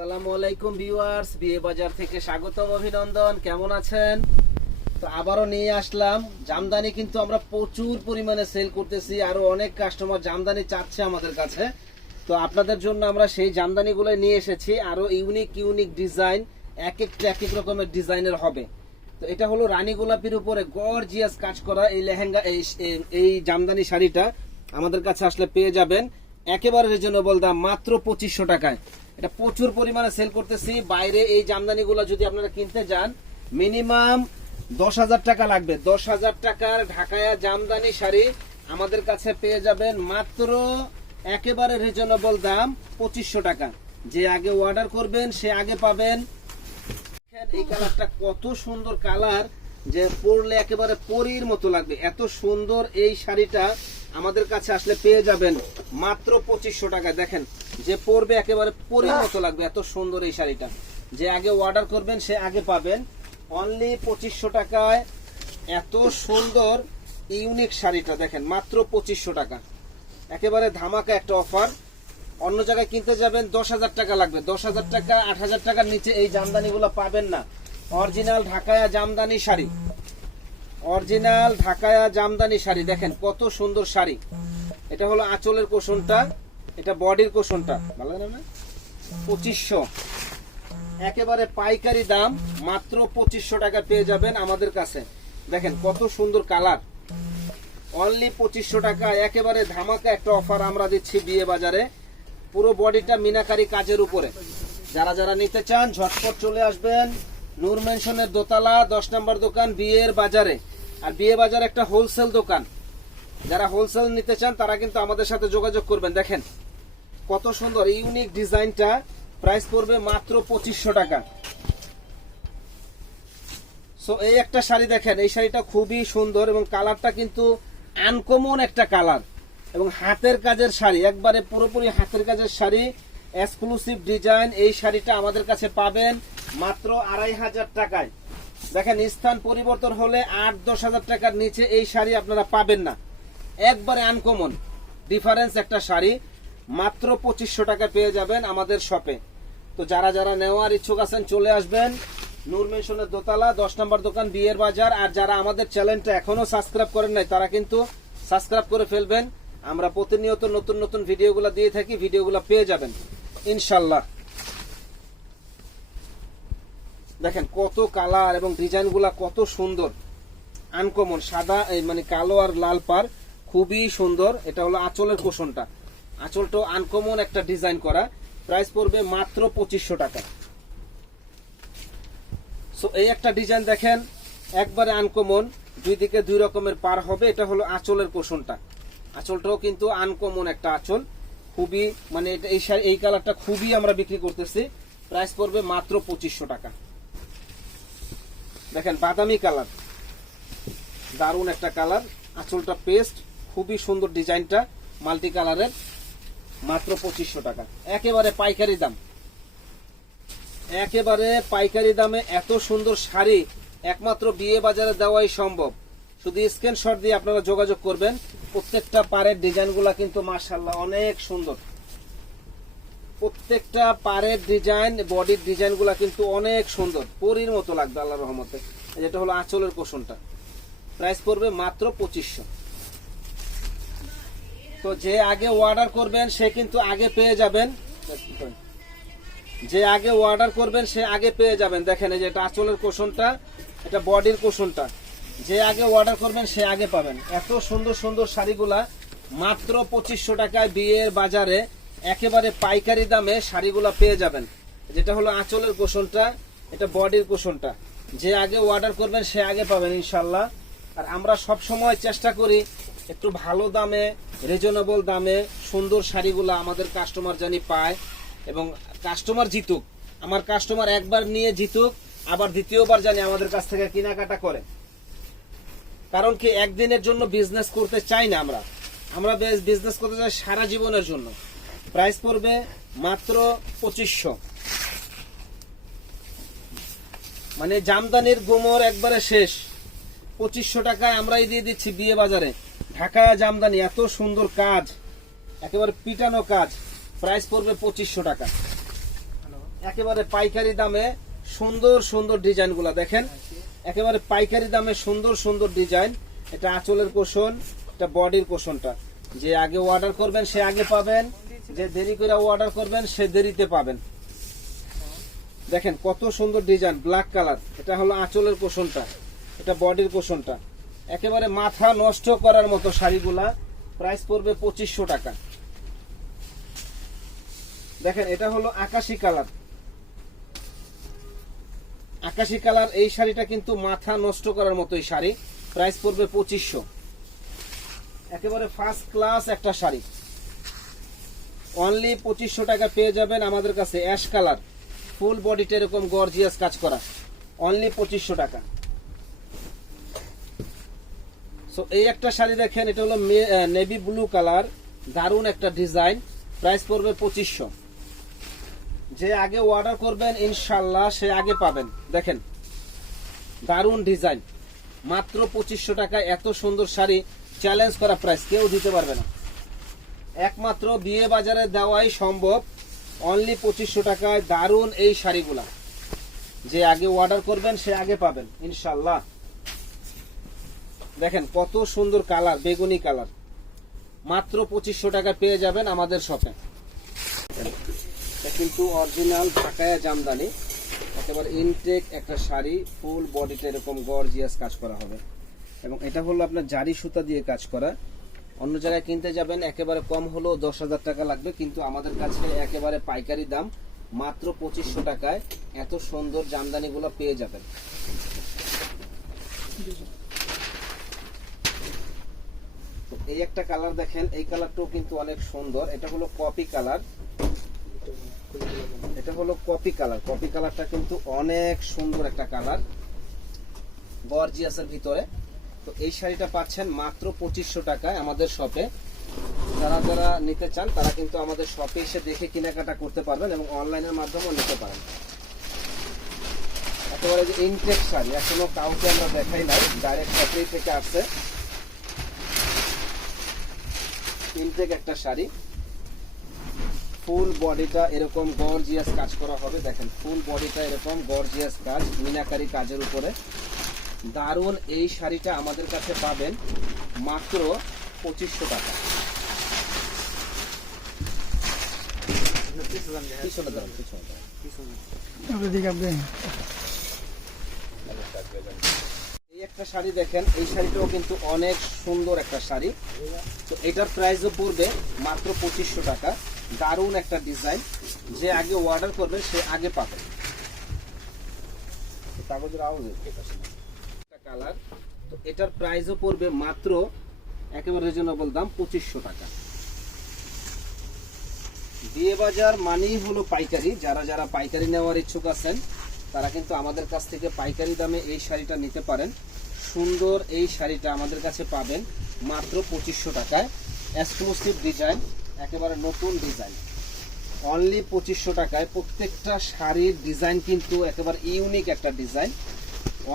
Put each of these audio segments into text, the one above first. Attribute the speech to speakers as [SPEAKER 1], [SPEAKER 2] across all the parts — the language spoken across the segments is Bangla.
[SPEAKER 1] আসসালামু আলাইকুম ভিউয়ার্স, বিয়ে বাজার থেকে স্বাগতম অভিনন্দন, কেমন আছেন? তো আবারও নিয়ে আসলাম। জামদানি কিন্তু আমরা প্রচুর পরিমাণে সেল করতেছি, আরও অনেক কাস্টমার জামদানি চাচ্ছে আমাদের কাছে। তো আপনাদের জন্য আমরা সেই জামদানিগুলো নিয়ে এসেছি, আরও ইউনিক ইউনিক ডিজাইন এক একটা এক এক রকমের ডিজাইনের হবে। তো এটা হলো রানী গোলাপির উপরে গর্জিয়াস কাজ করা এই লেহেঙ্গা, এই জামদানি শাড়িটা আমাদের কাছে আসলে পেয়ে যাবেন। একেবারে রিজনেবল দাম, মাত্র পঁচিশশো টাকায়। এটা প্রচুর পরিমাণে সেল করতেছি। বাইরে এই জামদানিগুলো যদি আপনারা কিনতে যান মিনিমাম দশ হাজার টাকা লাগবে। দশ হাজার টাকার ঢাকায়া জামদানি শাড়ি আমাদের কাছে পেয়ে যাবেন মাত্র একেবারে রিজনেবল দাম পঁচিশশো টাকা। যে আগে অর্ডার করবেন, সে আগে পাবেন। এই কালারটা কত সুন্দর কালার যে পরলে একেবারে পরীর মতো লাগবে। এত সুন্দর এই শাড়িটা আমাদের কাছে আসলে পেয়ে যাবেন মাত্র পঁচিশশো টাকা দেখেন যে পরবে একেবারে পরীর মতো লাগবে, এত সুন্দর এই শাড়িটা। যে আগে অর্ডার করবেন, সে আগে পাবেন। অনলি পঁচিশশো টাকায় এত সুন্দর ইউনিক শাড়িটা দেখেন, মাত্র পঁচিশশো টাকা। একেবারে ধামাকা একটা অফার অন্য জায়গায় কিনতে যাবেন, দশ হাজার টাকা লাগবে। দশ হাজার টাকা, আট হাজার টাকার নিচে এই জামদানিগুলো পাবেন না। অরিজিনাল ঢাকায়া জামদানি শাড়ি। অরিজিনাল ঢাকায়া জামদানি শাড়ি, দেখেন কত সুন্দর শাড়ি। এটা হলো আঁচলের কোষণটা। এটা বডির কোষণটা, ভালো না পঁচিশশো। একেবারে পাইকারি দাম, মাত্র পঁচিশশো টাকা পেয়ে যাবেন আমাদের কাছে। দেখেন কত সুন্দর কালার। অনলি পঁচিশশো টাকা, একেবারে ধামাকা একটা অফার আমরা দিচ্ছি বিয়ে বাজারে। পুরো বডিটা মিনাকারি কাজের উপরে। যারা যারা নিতে চান, ঝটপট চলে আসবেন। নূর মেনশনের দোতলা, দশ নম্বর দোকান, বিয়ের বাজারে। আর বিয়ে বাজার একটা হোলসেল দোকান। যারা হোলসেল নিতে চান, তারা কিন্তু আমাদের সাথে যোগাযোগ করবেন। দেখেন, কত সুন্দর ইউনিক ডিজাইনটা প্রাইস পড়বে মাত্র পঁচিশশো টাকা। সো এই একটা শাড়ি দেখেন, এই শাড়িটা খুবই সুন্দর এবং কালারটা কিন্তু আনকমন একটা কালার এবং হাতের কাজের শাড়ি, একবারে পুরোপুরি হাতের কাজের শাড়ি এক্সক্লুসিভ ডিজাইন এই শাড়িটা আমাদের কাছে পাবেন মাত্র আড়াই হাজার টাকায়। দেখেন, স্থান পরিবর্তন হলে আট দশ হাজার টাকার নিচে এই শাড়ি আপনারা পাবেন না। একবারে আনকমন ডিফারেন্স একটা শাড়ি, মাত্র পঁচিশশো টাকা পেয়ে যাবেন আমাদের শপে তো যারা যারা নেওয়ার ইচ্ছুক আছেন, চলে আসবেন। নূর মেনশনের দোতলা, দশ নম্বর দোকান, বিয়ের বাজার। আর যারা আমাদের চ্যানেলটা এখনও সাবস্ক্রাইব করেন নাই, তারা কিন্তু সাবস্ক্রাইব করে ফেলবেন। আমরা প্রতিনিয়ত নতুন নতুন ভিডিওগুলো দিয়ে থাকি, ভিডিওগুলো পেয়ে যাবেন। ইনশাল্লাহ। দেখেন কত কালার এবং ডিজাইনগুলা কত সুন্দর। আনকমন সাদা মানে কালো আর লাল পার খুবই সুন্দর। এটা হলো আঁচলের কোষণটা। আঁচলটাও আনকমন একটা ডিজাইন করা। প্রাইস পড়বে মাত্র পঁচিশশো টাকা। সো এই একটা ডিজাইন দেখেন, একবারে আনকমন দুই দিকে দুই রকমের পার হবে। এটা হলো আঁচলের কোষণটা। আঁচলটাও কিন্তু আনকমন একটা আঁচল। খুবই মানে এটা এই এই কালারটা খুবই আমরা বিক্রি করতেছি। প্রাইস পড়বে মাত্র পঁচিশশো টাকা। দেখেন, বাদামি কালার দারুণ একটা কালার আঁচলটা পেস্ট খুবই সুন্দর ডিজাইনটা, মাল্টি কালারের, মাত্র পঁচিশশো টাকা। একেবারে পাইকারি দাম। একেবারে পাইকারি দামে এত সুন্দর শাড়ি, একমাত্র বিয়ে বাজারে দেওয়াই সম্ভব। শুধু স্ক্রিনশট দিয়ে আপনারা যোগাযোগ করবেন, প্রত্যেকটা পাড়ের ডিজাইনগুলা কিন্তু মার্শাল্লাহ অনেক সুন্দর। প্রত্যেকটা পাড়ের ডিজাইন, বডির ডিজাইনগুলা কিন্তু অনেক সুন্দর। পরির মতো লাগবে আল্লাহ রহমতে। যেটা হলো আঁচলের কোষণটা প্রাইস পড়বে মাত্র পঁচিশশো। তো যে আগে অর্ডার করবেন, সে কিন্তু আগে পেয়ে যাবেন। যে আগে অর্ডার করবেন, সে আগে পেয়ে যাবেন। দেখেন, এই যে এটা আঁচলের কোষণটা, এটা বডির কোষণটা। যে আগে অর্ডার করবেন, সে আগে পাবেন। এত সুন্দর সুন্দর শাড়িগুলা, মাত্র পঁচিশশো টাকায় বিয়ের বাজারে একেবারে পাইকারি দামে শাড়িগুলা পেয়ে যাবেন। যেটা হলো আঁচলের কোষণটা, এটা বডির কোষণটা। যে আগে অর্ডার করবেন, সে আগে পাবেন ইনশাল্লাহ আর আমরা সব সময় চেষ্টা করি একটু ভালো দামে রিজনেবল দামে সুন্দর শাড়িগুলো আমাদের কাস্টমার জানি পায় এবং কাস্টমার জিতুক। আমার কাস্টমার একবার নিয়ে জিতুক, আবার দ্বিতীয়বার জানি আমাদের কাছ থেকে কেনাকাটা করে। কারণ কি, একদিনের জন্য বিজনেস করতে চাই না আমরা। আমরা বিজনেস করতে চাই সারা জীবনের জন্য। প্রাইস পড়বে মাত্র পঁচিশশো। মানে জামদানির গোমর একবারে শেষ। পঁচিশশো টাকায় আমরাই দিয়ে দিচ্ছি বিয়ে বাজারে। ঢাকা জামদানি, এত সুন্দর কাজ, একেবারে পিটানো কাজ প্রাইস পড়বে পঁচিশশো টাকা। একেবারে পাইকারি দামে সুন্দর সুন্দর ডিজাইনগুলা দেখেন। একেবারে পাইকারি দামে সুন্দর সুন্দর ডিজাইন। এটা আঁচলের কোষণ, এটা বডির কোষণটা। যে আগে অর্ডার করবেন, সে আগে পাবেন। যে দেরি করে অর্ডার করবেন, সে দেরিতে পাবেন। দেখেন কত সুন্দর ডিজাইন ব্ল্যাক কালার এটা হলো আঁচলের কোষণটা, এটা বডির কোষণটা। একেবারে মাথা নষ্ট করার মতো শাড়িগুলা। প্রাইস পড়বে পঁচিশশো টাকা। দেখেন, এটা হলো আকাশি কালার। আকাশি কালার, এই শাড়িটা কিন্তু মাথা নষ্ট করার মতো এই শাড়ি। প্রাইস পড়বে পঁচিশশো। একেবারে ফার্স্ট ক্লাস একটা শাড়ি। অনলি পঁচিশশো টাকা পেয়ে যাবেন আমাদের কাছে অ্যাশ কালার ফুল বডিটা এরকম গর্জিয়াস কাজ করা। অনলি পঁচিশশো টাকা। সো এই একটা শাড়ি দেখেন, এটা হলো নেভি ব্লু কালার দারুণ একটা ডিজাইন প্রাইস পড়বে পঁচিশশো। যে আগে অর্ডার করবেন, ইনশাল্লাহ সে আগে পাবেন। দেখেন, দারুণ ডিজাইন মাত্র পঁচিশশো টাকায় এত সুন্দর শাড়ি চ্যালেঞ্জ করা প্রাইস কেউ দিতে পারবে না। একমাত্র বিয়ে বাজারে দেওয়াই সম্ভব অনলি পঁচিশশো টাকায় দারুণ এই শাড়িগুলা। যে আগে অর্ডার করবেন, সে আগে পাবেন, ইনশাল্লাহ। দেখেন, কত সুন্দর কালার, বেগুনি কালার। মাত্র পঁচিশশো টাকা পেয়ে যাবেন আমাদের শপে। কিন্তু অরিজিনাল ঢাকায়া জামদানি। একেবারে ইনটেক একটা শাড়ি ফুল বডিতে এরকম গর্জিয়াস কাজ করা হবে। এবং এটা হলো আপনার জারি সুতা দিয়ে কাজ করা। অন্য জায়গায় কিনতে যাবেন, একেবারে কম হলেও দশ হাজার টাকা লাগবে, কিন্তু আমাদের কাছে একেবারে পাইকারি দাম, মাত্র পঁচিশশো টাকায় এত সুন্দর জামদানিগুলো পেয়ে যাবেন তো এই একটা কালার দেখেন, এই কালারটাও কিন্তু অনেক সুন্দর। এটা হলো কপি কালার। এটা হলো কপি কালার। কপি কালারটা কিন্তু অনেক সুন্দর একটা কালার। গর্জিয়াসের ভিতরে। তো এই শাড়িটা পাচ্ছেন মাত্র পঁচিশশো টাকায় আমাদের শপে। যারা যারা নিতে চান, তারা কিন্তু আমাদের শপে এসে দেখে কেনাকাটা করতে পারবেন এবং অনলাইনের মাধ্যমেও নিতে পারেন। একেবারে যে ইনটেক শাড়ি, এখনও কাউকে আমরা দেখাই নাই, ডাইরেক্ট ফ্যাক্টরি থেকে আসছে। ইনটেক একটা শাড়ি। ফুল বডিটা এরকম গর্জিয়াস কাজ করা হবে। দেখেন ফুল বডিটা এরকম গর্জিয়াস কাজ, মিনাকারি কাজের উপরে। দারুণ এই শাড়িটা আমাদের কাছে পাবেন মাত্র পঁচিশশো টাকা। একটা শাড়ি দেখেন, এই শাড়িটাও কিন্তু অনেক সুন্দর একটা শাড়ি। তো এটার প্রাইসও পড়বে মাত্র পঁচিশশো টাকা। দারুণ একটা ডিজাইন যে আগে অর্ডার করবে, সে আগে পাবে। কালার তো এটার প্রাইসও পড়বে মাত্র একেবারে রিজনেবল দাম পঁচিশশো টাকা। বিয়ে বাজার মানেই হলো পাইকারি। যারা যারা পাইকারি নেওয়ার ইচ্ছুক আছেন, তারা কিন্তু আমাদের কাছ থেকে পাইকারি দামে এই শাড়িটা নিতে পারেন। সুন্দর এই শাড়িটা আমাদের কাছে পাবেন মাত্র পঁচিশশো টাকায়। এক্সক্লুসিভ ডিজাইন একেবারে নতুন ডিজাইন অনলি পঁচিশশো টাকায় প্রত্যেকটা শাড়ির ডিজাইন কিন্তু একেবারে ইউনিক একটা ডিজাইন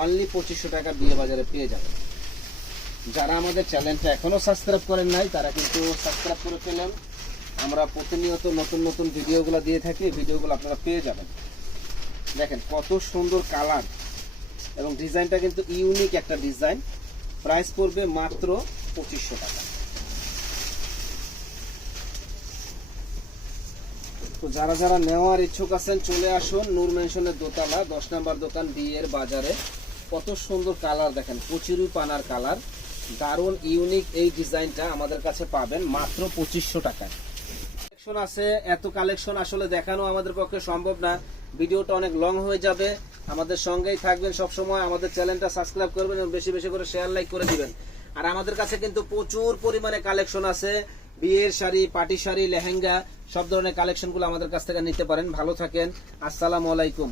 [SPEAKER 1] অনলি পঁচিশশো টাকা বিয়ে বাজারে পেয়ে যাবেন। যারা আমাদের চ্যানেলটা এখনও সাবস্ক্রাইব করেন নাই, তারা কিন্তু সাবস্ক্রাইব করে ফেলেন। আমরা প্রতিনিয়ত নতুন নতুন ভিডিওগুলো দিয়ে থাকি, ভিডিওগুলো আপনারা পেয়ে যাবেন। দেখেন কত সুন্দর কালার এবং ডিজাইনটা কিন্তু ইউনিক একটা ডিজাইন। প্রাইস পড়বে মাত্র পঁচিশশো টাকা। তো যারা যারা নেওয়ার ইচ্ছুক আছেন, চলে আসুন নূর মেনশনের দোতলা, দশ নম্বর দোকান বিয়ের বাজারে। কত সুন্দর কালার দেখেন, কচুরি পানার কালার। দারুণ, ইউনিক এই ডিজাইনটা আমাদের কাছে পাবেন মাত্র পঁচিশশো টাকায়। কালেকশন আছে, এত কালেকশন আসলে দেখানো আমাদের পক্ষে সম্ভব না। ভিডিওটা অনেক লং হয়ে যাবে। আমাদের সঙ্গেই থাকবেন সব সময় আমাদের চ্যানেলটা সাবস্ক্রাইব করবেন এবং বেশি বেশি করে শেয়ার লাইক করে দিবেন। আর আমাদের কাছে কিন্তু প্রচুর পরিমাণে কালেকশন আছে। বিয়ের শাড়ি পাটি শাড়ি, লেহেঙ্গা, সব ধরনের কালেকশনগুলো আমাদের কাছ থেকে নিতে পারেন। ভালো থাকেন। আসসালামু আলাইকুম।